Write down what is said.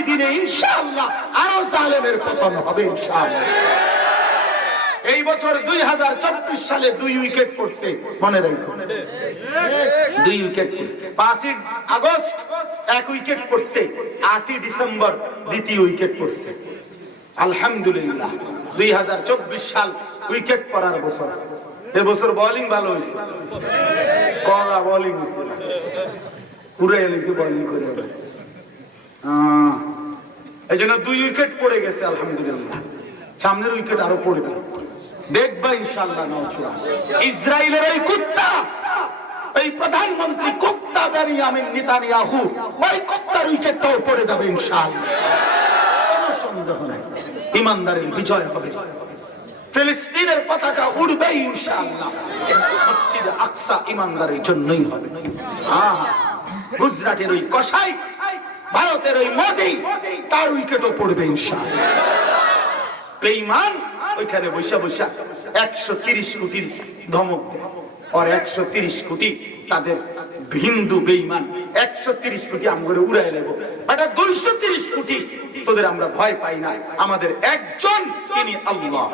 আগামী দিনে ইনশাআল্লাহ আরো জালেমের পতন হবে ইনশাআল্লাহ। এই বছর 2024 সালে 2 উইকেট পড়ছে, মনে রাখবেন 2 উইকেট পড়ছে। 5 আগস্ট 1 উইকেট পড়ছে, 8 ডিসেম্বর 2য় উইকেট পড়ছে। আলহামদুলিল্লাহ 2024 সাল উইকেট পড়ার বছর। এবছর বোলিং ভালো হয়েছে, কড়া বোলিং হয়েছে, পুরো এলিছে বোলিং করে। এই জন্য 2 উইকেট পড়ে গেছে আলহামদুলিল্লাহ। সামনের উইকেট আরো পড়বে, দেখবা ইনশাআল্লাহ। ইসরায়েলের এই কুত্তা, এই প্রধানমন্ত্রী কুত্তা বেনিয়ামিন নেতানিয়াহু, ওই কুত্তার উইকেটটাও পড়ে যাবে ইনশাআল্লাহ, কোনো সন্দেহ নাই। ইমানদারের বিজয় হবে, ফিলিস্তিনের পতাকা উড়বে ইনশাআল্লাহ। মসজিদে আকসা ইমানদারের জন্যই হবে। গুজরাটের ওই কসাই, ভারতের ওই মোদি, তার উইকেটও পড়বে ইনশাআল্লাহ। বেঈমান ওইখানে বৈশা বৈশা 130 কোটির ধমক দেয়, আর 130 কোটি তাদের হিন্দু বেঈমান 130 কোটি আমগরে উড়াই নেব। এটা 230 কোটি, তোদের আমরা ভয় পাই না, আমাদের একজন, তিনি আল্লাহ।